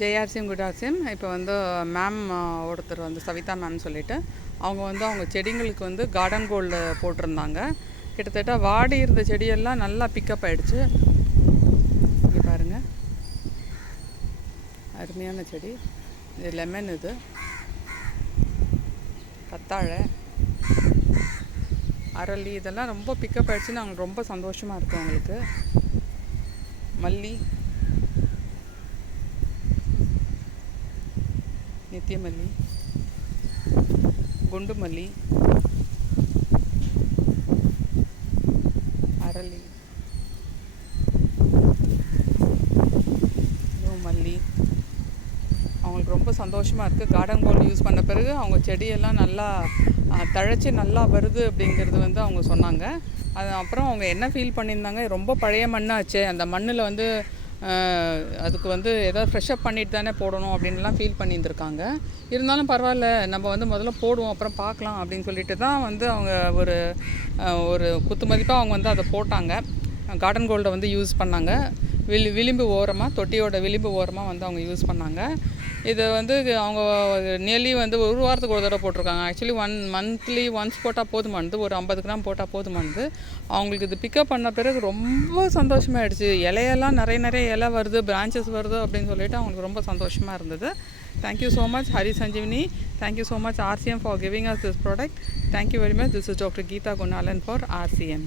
ஜேஆர்சிஎம் good RCM. இப்போ வந்து ma'am ஒருத்தர் வந்து சவிதா மேம் சொல்லிவிட்டு அவங்க வந்து அவங்க செடிங்களுக்கு வந்து கார்டன் கோல்டு போட்டிருந்தாங்க. கிட்டத்தட்ட வாடி இருந்த செடியெல்லாம் நல்லா பிக்கப் ஆகிடுச்சு. இங்கே பாருங்கள், அருமையான செடி. இது லெமன், இது கத்தாழை, அரளி, இதெல்லாம் ரொம்ப பிக்கப் ஆகிடுச்சுன்னு அவங்களுக்கு ரொம்ப சந்தோஷமாக இருக்கும். அவங்களுக்கு மல்லி, நித்தியமல்லி, குண்டு மல்லி, அரளி, மல்லி அவங்களுக்கு ரொம்ப சந்தோஷமாக இருக்குது. கார்டன் கோல்டு யூஸ் பண்ண பிறகு அவங்க செடியெல்லாம் நல்லா தழைச்சி நல்லா வருது அப்படிங்கிறது வந்து அவங்க சொன்னாங்க. அது அப்புறம் அவங்க என்ன ஃபீல் பண்ணியிருந்தாங்க, ரொம்ப பழைய மண்ணாச்சு, அந்த மண்ணில் வந்து அதுக்கு வந்து எதாவது ஃப்ரெஷ்அப் பண்ணிட்டு தானே போடணும் அப்படின்லாம் ஃபீல் பண்ணியிருந்துருக்காங்க. இருந்தாலும் பரவாயில்ல, நம்ம வந்து முதல்ல போடுவோம், அப்புறம் பார்க்கலாம் அப்படின்னு சொல்லிட்டு தான் வந்து அவங்க ஒரு குத்து மதிப்பாக அவங்க வந்து அதை போட்டாங்க. கார்டன் கோல்டை வந்து யூஸ் பண்ணாங்க. விளிம்பு ஓரமாக, தொட்டியோட விளிம்பு ஓரமாக வந்து அவங்க யூஸ் பண்ணாங்க. இதை வந்து அவங்க நியர்லி வந்து ஒரு வாரத்துக்கு ஒரு தடவை போட்டிருக்காங்க. ஆக்சுவலி மந்த்லி ஒன்ஸ் போட்டால் போதுமானது, ஒரு 50 கிராம் போட்டால் போதுமானது. அவங்களுக்கு இது பிக்கப் பண்ண பிறகு ரொம்ப சந்தோஷமாகிடுச்சு. இலையெல்லாம் நிறைய இலை வருது, பிரான்ச்சஸ் வருது அப்படின்னு சொல்லிட்டு அவங்களுக்கு ரொம்ப சந்தோஷமாக இருந்தது. Thank you so much Hari Sanjeevini. Thank you so much RCM for giving us this product. Thank you very much. This is doctor Geetha Gunalan for RCM.